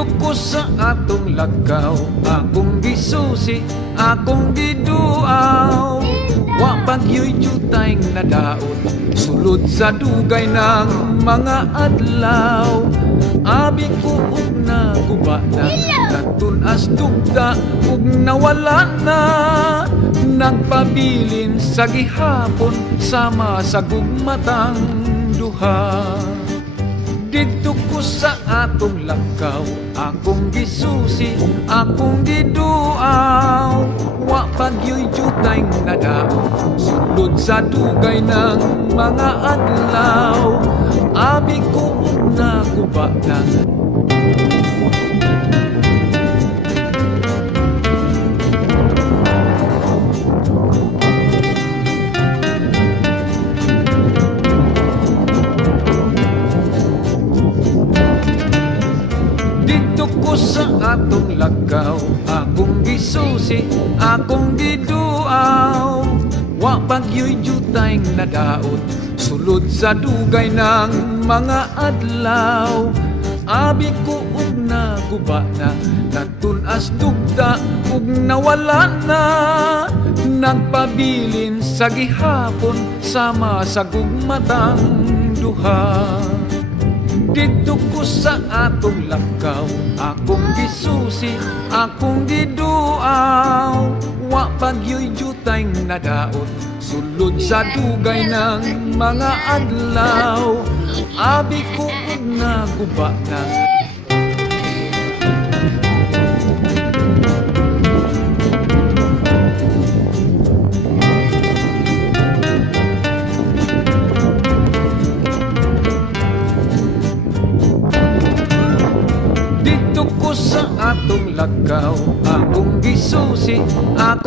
Dito ko sa atong lakaw, akong gisusi, akong giduaw. Wa bagyo'y jutay nadaot, sulod sa dugay ng mga adlaw. Abi ko ug naguba na, natun as dugda ug nawala na. Nagpabilin sa gihapon, sama sa gugmatang duha. Dito ko sa atong lakaw, akong gisusi, akong giduaw. Wa bagyo'y jutay nadaot, sulod sa dugay ng mga adlaw. Abi ko ug naguba na. Dito ko sa atong lakaw, akong gisusi, akong giduaw. Wa bagyo'y jutay nadaot, sulod sa dugay ng mga adlaw. Abi ko ug naguba na, natun as dugda ug nawala na. Nagpabilin sa gihapon, sama sa gugmatang duha. Dito ko sa atong lakaw, akong gisusi, akong giduaw. Wa bagyo'y jutay nadaot, sulod sa dugay ng mga adlaw. Abi ko ug naguba na. Dito ko sa atong lakaw, akong gisusi, akong